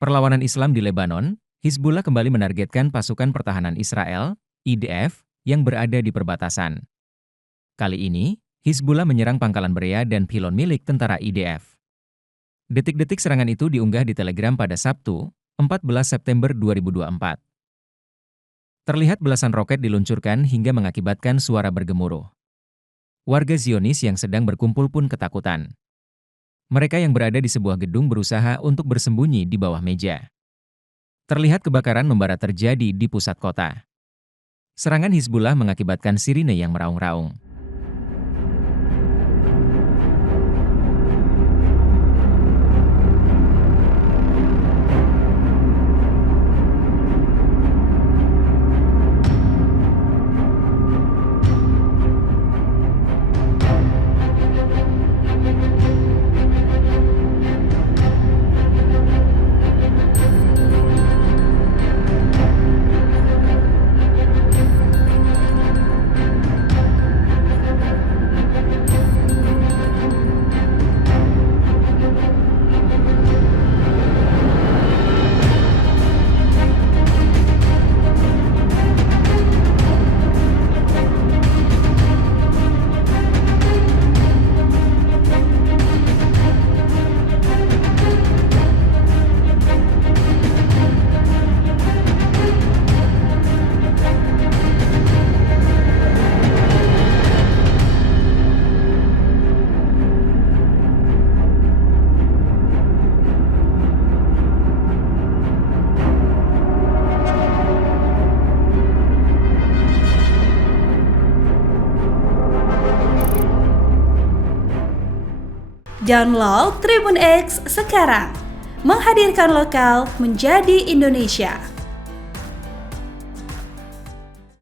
Perlawanan Islam di Lebanon, Hizbullah kembali menargetkan pasukan pertahanan Israel, IDF, yang berada di perbatasan. Kali ini, Hizbullah menyerang pangkalan Berea dan pilon milik tentara IDF. Detik-detik serangan itu diunggah di Telegram pada Sabtu, 14 September 2024. Terlihat belasan roket diluncurkan hingga mengakibatkan suara bergemuruh. Warga Zionis yang sedang berkumpul pun ketakutan. Mereka yang berada di sebuah gedung berusaha untuk bersembunyi di bawah meja. Terlihat kebakaran membara terjadi di pusat kota. Serangan Hizbullah mengakibatkan sirine yang meraung-raung. Download Tribun X sekarang, menghadirkan lokal menjadi Indonesia.